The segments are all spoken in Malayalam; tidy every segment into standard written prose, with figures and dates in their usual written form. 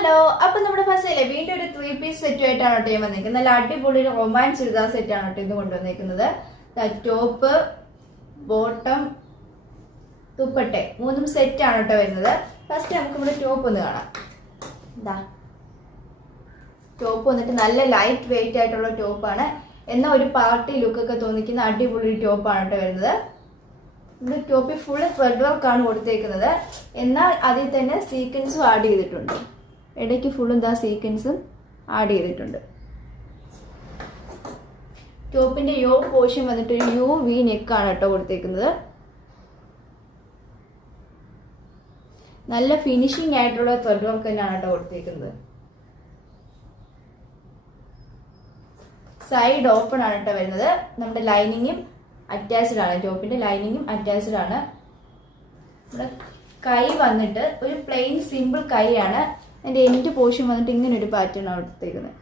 ഹലോ, അപ്പൊ നമ്മുടെ ഫസയിലെ വീണ്ടും ഒരു 3 പീസ് സെറ്റുമായിട്ടാണ് കേട്ടോ ഞാൻ വന്നിരിക്കുന്നത്. നല്ല അടിപൊളി ഒരു റൊമാൻസ് ചുരിദാർ സെറ്റാണ് കേട്ടോ ഇന്ന് കൊണ്ടുവന്നിരിക്കുന്നത്. ടോപ്പ്, ബോട്ടം, തുപ്പട്ടെ മൂന്നും സെറ്റാണ് കേട്ടോ വരുന്നത്. ഫസ്റ്റ് നമുക്ക് ഇവിടെ ടോപ്പ് ഒന്ന് കാണാം. എന്താ ടോപ്പ് വന്നിട്ട് നല്ല ലൈറ്റ് വെയിറ്റ് ആയിട്ടുള്ള ടോപ്പാണ്. എന്നാൽ ഒരു പാർട്ടി ലുക്കൊക്കെ തോന്നിക്കുന്ന അടിപൊളി ടോപ്പാണ് കേട്ടോ വരുന്നത്. ഇവിടെ ടോപ്പിൽ ഫുള്ള് ത്രെഡ് വർക്കാണ് കൊടുത്തേക്കുന്നത്. എന്നാൽ അതിൽ തന്നെ സീക്വൻസും ആഡ് ചെയ്തിട്ടുണ്ട്. ഇടയ്ക്ക് ഫുള്ളും ദാ സീക്വൻസും ആഡ് ചെയ്തിട്ടുണ്ട്. ടോപ്പിന്റെ യോ പോർഷൻ വന്നിട്ട് ഒരു യു വി നെക്കാണ് കേട്ടോ കൊടുത്തേക്കുന്നത്. നല്ല ഫിനിഷിംഗ് ആയിട്ടുള്ള ത്രെഡ് വർക്ക് തന്നെയാണ് കേട്ടോ കൊടുത്തേക്കുന്നത്. സൈഡ് ഓപ്പൺ ആണ് കേട്ടോ വരുന്നത്. നമ്മുടെ ലൈനിങ്ങും അറ്റാച്ച്ഡ് ആണ്. ടോപ്പിന്റെ ലൈനിങ്ങും അറ്റാച്ച്ഡ് ആണ്. നമ്മുടെ കൈ വന്നിട്ട് ഒരു പ്ലെയിൻ സിമ്പിൾ കൈയാണ്. അതിന്റെ എൻഡ് പോർഷൻ വന്നിട്ട് ഇങ്ങനെ ഒരു പാറ്റേൺ ആണ് എടുത്തേക്കുന്നത്.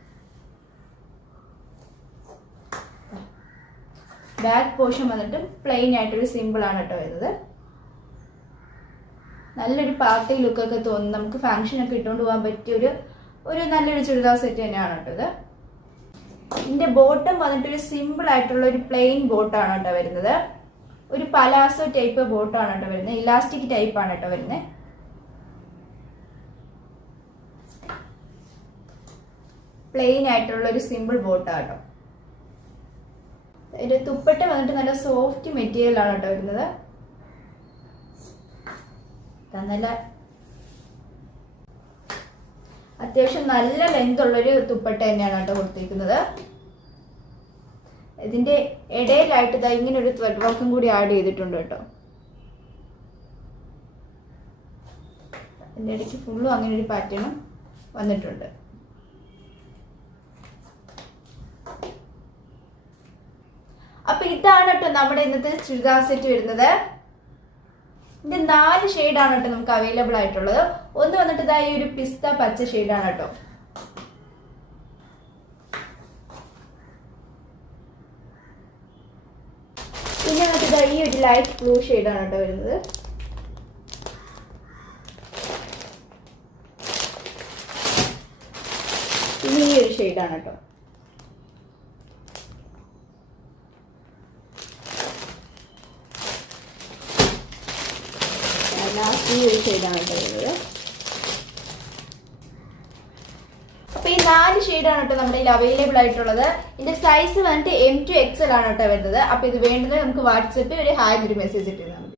ബാക്ക് പോർഷൻ വന്നിട്ട് പ്ലെയിൻ ആയിട്ടൊരു സിമ്പിൾ ആണ് കേട്ടോ വരുന്നത്. നല്ലൊരു പാർട്ടി ലുക്കൊക്കെ തോന്നുന്നു. നമുക്ക് ഫംഗ്ഷൻ ഒക്കെ ഇട്ടുകൊണ്ട് പോകാൻ പറ്റിയ ഒരു നല്ലൊരു ചുരിദാർ സെറ്റ് തന്നെയാണ് കേട്ടോ ഇത്. ഇതിന്റെ ബോട്ടം വന്നിട്ട് ഒരു സിമ്പിൾ ആയിട്ടുള്ള ഒരു പ്ലെയിൻ ബോട്ടാണ് കേട്ടോ വരുന്നത്. ഒരു പലാസോ ടൈപ്പ് ബോട്ടാണ് കേട്ടോ വരുന്നത്. ഇലാസ്റ്റിക് ടൈപ്പ് ആണ് കേട്ടോ വരുന്നത്. പ്ലെയിൻ ആയിട്ടുള്ള ഒരു സിമ്പിൾ ബോട്ടാണ് കേട്ടോ. ഇതിന്റെ തുപ്പട്ട വന്നിട്ട് നല്ല സോഫ്റ്റ് മെറ്റീരിയൽ ആണ് കേട്ടോ വരുന്നത്. നല്ല അത്യാവശ്യം നല്ല ലെങ്ത് ഉള്ളൊരു തുപ്പട്ട തന്നെയാണ് കേട്ടോ കൊടുത്തിരിക്കുന്നത്. ഇതിന്റെ ഇടയിലായിട്ട് ഇതാ ഇങ്ങനെ ഒരു ത്രെഡ് വർക്കും കൂടി ആഡ് ചെയ്തിട്ടുണ്ട് കേട്ടോ. അതിന്റെ ഇടയ്ക്ക് ഫുള്ളും അങ്ങനെ ഒരു പാറ്റേണും വന്നിട്ടുണ്ട്. അപ്പൊ ഇതാണ് കേട്ടോ നമ്മുടെ ഇന്നത്തെ ചുരിദാർ സെറ്റ് വരുന്നത്. ഇതിന്റെ 4 ഷെയ്ഡാണ് കേട്ടോ നമുക്ക് അവൈലബിൾ ആയിട്ടുള്ളത്. ഒന്ന് വന്നിട്ട് ഇതാ ഈ ഒരു പിസ്ത പച്ച ഷെയ്ഡാണ് കേട്ടോ. പിന്നെ വന്നിട്ട് ഇതാ ഈ ഒരു ലൈറ്റ് ബ്ലൂ ഷെയ്ഡാണ് കേട്ടോ വരുന്നത്. പിന്നെ ഈ ഒരു ഷെയ്ഡാണ് കേട്ടോ. ഈ ഒരു ഷെയ്ഡാണ് കേട്ടോ വരുന്നത്. അപ്പൊ ഈ 4 ഷെയ്ഡാണ് കേട്ടോ നമ്മുടെ ഇതിൽ അവൈലബിൾ ആയിട്ടുള്ളത്. ഇതിന്റെ സൈസ് വന്നിട്ട് M to XL ആണ് കേട്ടോ വരുന്നത്. അപ്പൊ ഇത് വേണ്ടത് നമുക്ക് വാട്സപ്പിൽ ഒരു ഹായ് ഒരു മെസ്സേജ് ഇട്ടിരുന്നാൽ മതി.